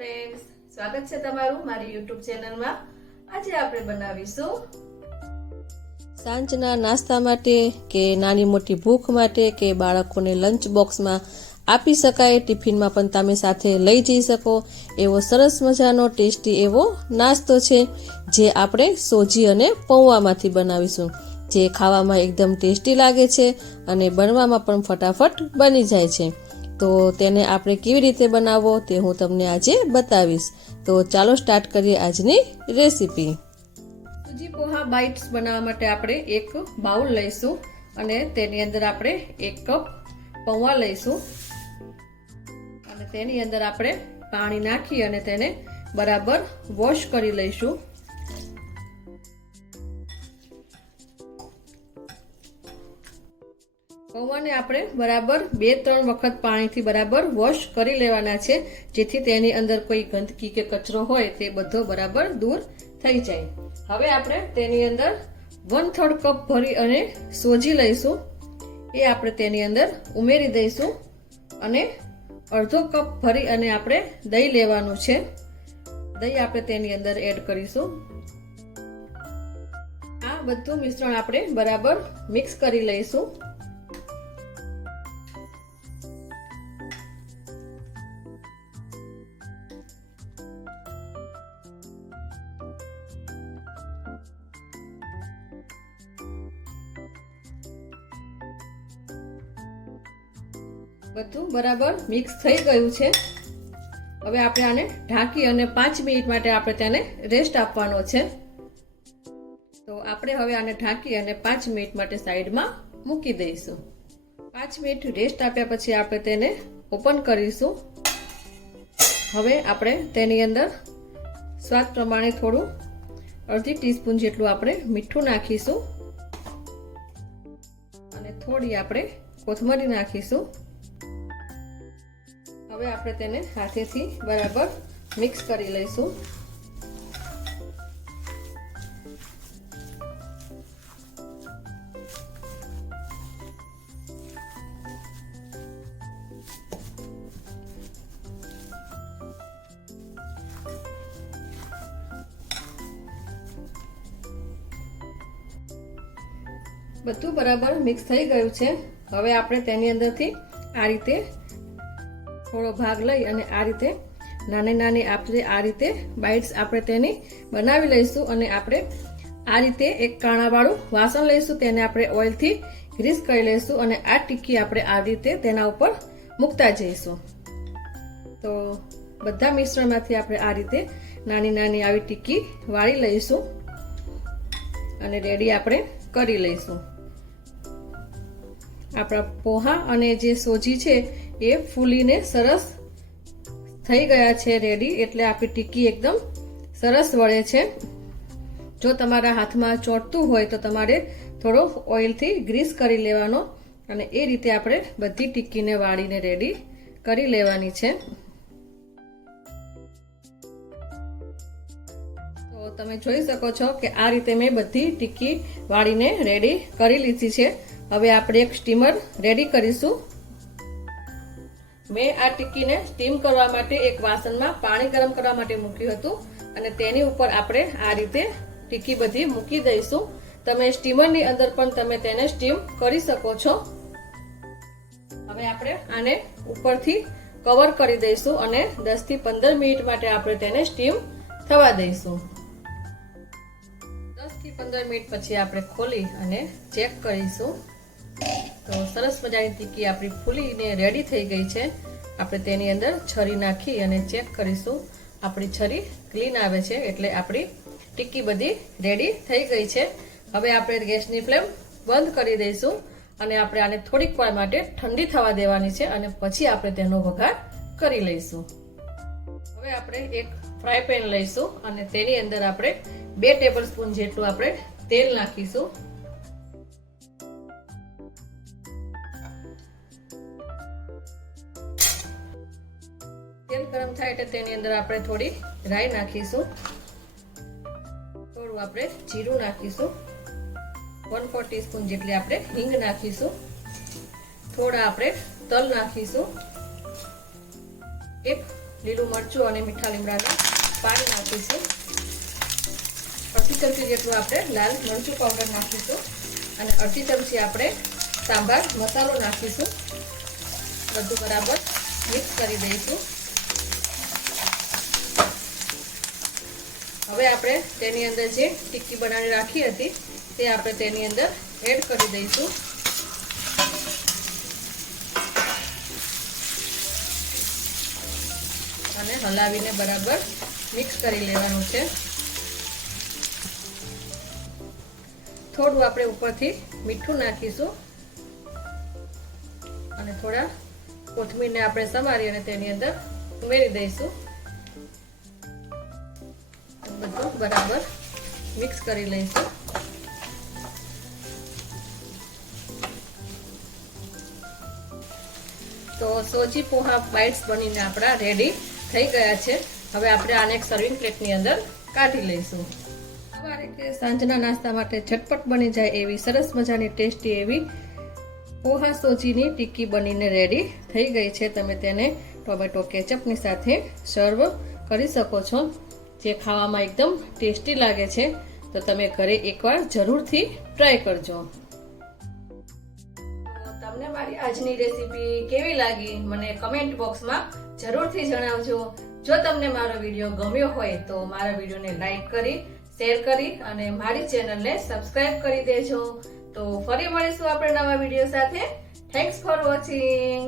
Friends, સ્વાગત છે તમારું મારી YouTube ચેનલમાં। આજે આપણે બનાવીશું સાંજના નાસ્તા માટે કે નાની મોટી ભૂખ માટે કે બાળકોને લંચ બોક્સમાં આપી શકાય, ટિફિનમાં પણ તમે સાથે લઈ જઈ શકો એવો સરસ મજાનો ટેસ્ટી એવો નાસ્તો છે જે આપણે સોજી અને પૌવામાંથી બનાવીશું, જે ખાવામાં એકદમ ટેસ્ટી લાગે છે અને બનવામાં પણ ફટાફટ બની જાય છે। તો તેને આપણે કેવી રીતે બનાવવો તે હું તમને આજે બતાવીશ। તો ચાલો સ્ટાર્ટ કરીએ આજની રેસીપી। સૂજી પોહા બાઇટ્સ બનાવવા માટે આપણે એક બાઉલ લઈશું અને તેની અંદર આપણે 1 કપ પૌવા લઈશું અને તેની અંદર આપણે પાણી નાખી અને તેને બરાબર વોશ કરી લઈશું। પૌવાને આપણે બરાબર 2-3 વખત પાણીથી બરાબર વોશ કરી લેવાના છે, જેથી તેની અંદર કોઈ ગંદકી કે કચરો હોય તે બધો બરાબર દૂર થઈ જાય। હવે આપણે તેની અંદર 1/3 કપ ભરી અને સોજી લઈશું, એ આપણે તેની અંદર ઉમેરી દઈશું અને અડધો કપ ભરી અને આપણે દહીં લેવાનું છે, દહીં આપણે તેની અંદર એડ કરીશું। આ બધું મિશ્રણ આપણે બરાબર મિક્સ કરી લઈશું। બધું બરાબર મિક્સ થઈ ગયું છે। હવે આપણે આને ઢાંકી અને 5 મિનિટ માટે આપણે તેને રેસ્ટ આપવાનો છે। તો આપણે હવે આને ઢાંકી અને 5 મિનિટ માટે સાઈડમાં મૂકી દઈશું। 5 મિનિટ રેસ્ટ આપ્યા પછી આપણે તેને ઓપન કરીશું। હવે આપણે તેની અંદર સ્વાદ પ્રમાણે થોડું અડધી ટીસ્પૂન જેટલું આપણે મીઠું નાખીશું અને થોડી આપણે કોથમરી નાખીશું। હવે આપણે તેને હાથેથી બરાબર મિક્સ કરી લઈશું। બધું બરાબર મિક્સ થઈ ગયું છે। હવે આપણે તેની અંદરથી આ રીતે થોડો ભાગ લઈ અને આ રીતે નાની નાની આપણે આ રીતે બાઇટ્સ આપણે તેની બનાવી લઈશું અને આપણે આ રીતે એક કાણાવાળું વાસણ લઈશું, તેને આપણે ઓઇલથી ગ્રીસ કરી લઈશું અને આ ટિક્કી આપણે આ રીતે તેના ઉપર મૂકતા જઈશું। તો બધા મિશ્રણમાંથી આપણે આ રીતે નાની નાની આવી ટિક્કી વાળી લઈશું અને રેડી આપણે કરી લઈશું। આપણા પોહા અને જે સોજી છે એ ફૂલીને સરસ થઈ ગયા છે રેડી, એટલે આપણી ટિક્કી એકદમ સરસ વળે છે। જો તમારા હાથમાં ચોંટતું હોય તો તમારે થોડો ઓઇલથી ગ્રીસ કરી લેવાનો અને એ રીતે આપણે બધી ટિક્કીને વાળીને રેડી કરી લેવાની છે। તો તમે જોઈ શકો છો કે આ રીતે મેં બધી ટિક્કી વાળીને રેડી કરી લીધી છે। હવે આપણે એક સ્ટીમર રેડી કરીશું। મેં આ ટિક્કીને સ્ટીમ કરવા માટે એક વાસણમાં પાણી ગરમ કરવા માટે મૂક્યું હતું અને તેની ઉપર આપણે આ રીતે ટિક્કી બધી મૂકી દઈશું। તમે સ્ટીમરની અંદર પણ તમે તેને સ્ટીમ કરી શકો છો। હવે આપણે આને ઉપરથી કવર કરી દઈશું અને 10 થી 15 મિનિટ માટે આપણે તેને સ્ટીમ થવા દઈશું। 10 થી 15 મિનિટ પછી આપણે ખોલી અને ચેક કરીશું। તો સરસ મજાની ટિક્કી આપણી ફૂલીને રેડી થઈ ગઈ છે। આપણે તેની અંદર છરી નાખી અને ચેક કરીશું। આપણી છરી ક્લીન આવે છે એટલે આપણી ટિક્કી બધી રેડી થઈ ગઈ છે। હવે આપણે ગેસની ફ્લેમ બંધ કરી દઈશું અને આપણે આને થોડીક વાર માટે ઠંડી થવા દેવાની છે અને પછી આપણે તેનો વઘાર કરી લઈશું। હવે આપણે એક ફ્રાય પેન લઈશું અને તેની અંદર આપણે 2 ટેબલસ્પૂન જેટલું આપણે તેલ નાખીશું। તેલ ગરમ થાય એટલે તેની અંદર આપણે થોડી રાઈ નાખીશું, થોડું આપણે જીરું નાખીશું, 1/4 ટીસ્પૂન જેટલી આપણે હિંગ નાખીશું, થોડા આપણે તલ નાખીશું, 1 લીલું મરચું અને મીઠા લીમડાનું પાણી નાખીશું. અડધી ચમચી જેટલું આપણે લાલ મરચું પાવડર નાખીશું અને અડધી ચમચી આપણે સાંભાર મસાલો નાખીશું. બધું બરાબર મિક્સ કરી દઈશું. હવે આપણે તેની અંદર જે ટિક્કી બનાવી રાખી હતી તે આપણે તેની અંદર એડ કરી દઈશું. અને હલાવીને બરાબર મિક્સ કરી લેવાનું છે. થોડું આપણે ઉપરથી મીઠું નાખીશું અને થોડા કોથમીરને આપણે સમારી અને તેની અંદર ઉમેરી દઈશું. બધું બરાબર મિક્સ કરી લઈશું. તો સોજી પોહા બાઇટ્સ બનીને આપણા રેડી થઈ ગયા છે. હવે આપણે આને એક સર્વિંગ પ્લેટની અંદર કાઢી લઈશું. સવારે કે સાંજના નાસ્તા માટે ઝટપટ બની જાય એવી સરસ મજાની ટેસ્ટી એવી પોહા સોજીની ટિક્કી બનીને રેડી થઈ ગઈ છે. તમે તેને ટોમેટો કેચઅપની સાથે સર્વ કરી શકો છો, જે ખાવામાં એકદમ ટેસ્ટી લાગે છે. તો તમે ઘરે એકવાર જરૂરથી ટ્રાય કરજો. તમને મારી આજની રેસીપી કેવી લાગી મને કમેન્ટ બોક્સમાં જરૂરથી જણાવજો. જો તમને મારો વિડીયો ગમ્યો હોય તો મારા વિડીયોને લાઈક કરી, શેર કરી અને મારી ચેનલને સબસ્ક્રાઇબ કરી દેજો. તો ફરી મળીશું આપણે નવા વિડીયો સાથે. Thanks for watching.